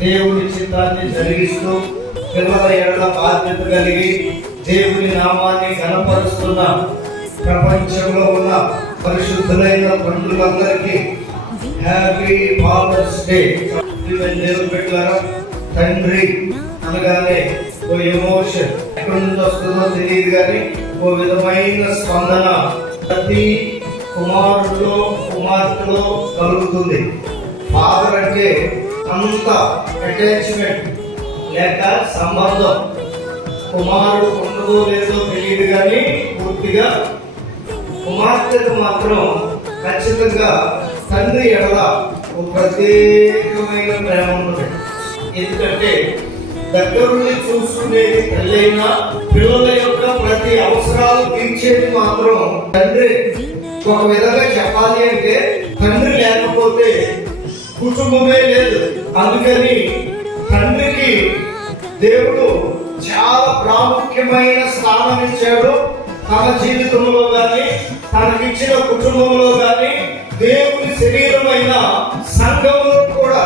దేవుని చిత్తాన్ని జరిగిస్తూ పిల్లల ఎడల బాధ్యత కలిగి దేవుని నామాన్ని ఘనపరుస్తున్న ప్రపంచంలో ఉన్న పరిశుద్ధులైన తండ్రులందరికీ హ్యాపీ ఫాదర్స్ డే. దేవుని బిడ్డలారా, తండ్రి అనగానే ఓ ఎమోషన్ ఎక్కడి నుంచి వస్తుందో తెలియదు, కానీ ఓ విధమైన స్పందన ప్రతి కుమారుడిలో కుమార్తెలో కలుగుతుంది. ఫాదర్ అంటే అంత అటాచ్మెంట్ లేక సంబంధం కుమారుడు ఉండదో లేదో తెలియదు, కానీ పూర్తిగా కుమార్తెకు మాత్రం ఖచ్చితంగా తండ్రి ఎడల ఒక ప్రత్యేకమైన ప్రేమ ఉంటుంది. ఎందుకంటే దగ్గరుండి చూసుకునేది తల్లి అయినా పిల్లల యొక్క ప్రతి అవసరాలు తీర్చేది మాత్రం తండ్రి. ఒక విధంగా చెప్పాలి అంటే తండ్రి లేకపోతే కుటుంబమే లేదు. అందుకని తండ్రికి దేవుడు చాలా ప్రాముఖ్యమైన స్థానం ఇచ్చాడు. తన జీవితంలో కానీ తనకిచ్చిన కుటుంబంలో కానీ దేవుని శరీరమైన సంఘంలో కూడా